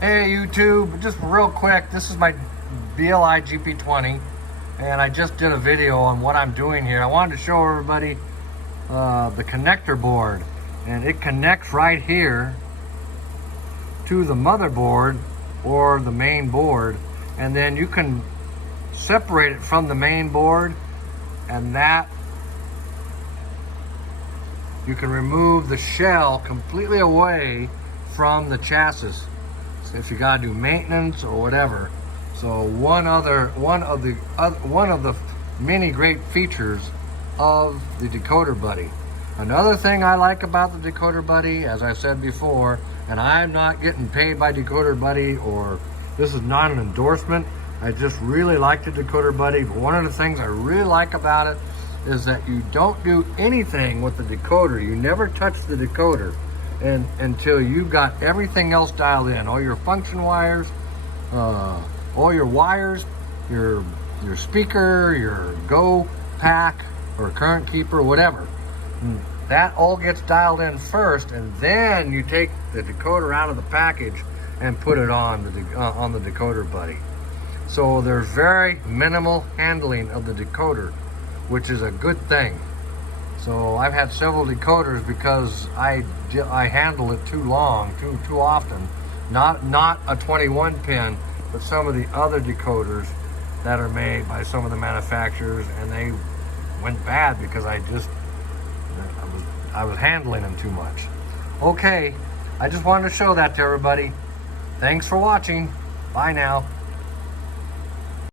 Hey YouTube, just real quick, this is my BLI GP20 and I just did a video on what I'm doing here. I wanted to show everybody the connector board, and it connects right here to the motherboard or the main board, and then you can separate it from the main board, and that you can remove the shell completely away from the chassis if you gotta do maintenance or whatever. So one of the many great features of the Decoder Buddy. Another thing I like about the Decoder Buddy, as I said before, and I'm not getting paid by Decoder Buddy, or this is not an endorsement, I just really like the Decoder Buddy, but one of the things I really like about it is that you don't do anything with the decoder. You never touch the decoder until you've got everything else dialed in, all your function wires, all your wires, your speaker, your go pack or current keeper, whatever. That all gets dialed in first, and then you take the decoder out of the package and put it on the Decoder Buddy. So there's very minimal handling of the decoder, which is a good thing. So I've had several decoders because I handle it too long, too often. Not a 21 pin, but some of the other decoders that are made by some of the manufacturers, and they went bad because I was handling them too much. Okay, I just wanted to show that to everybody. Thanks for watching. Bye now.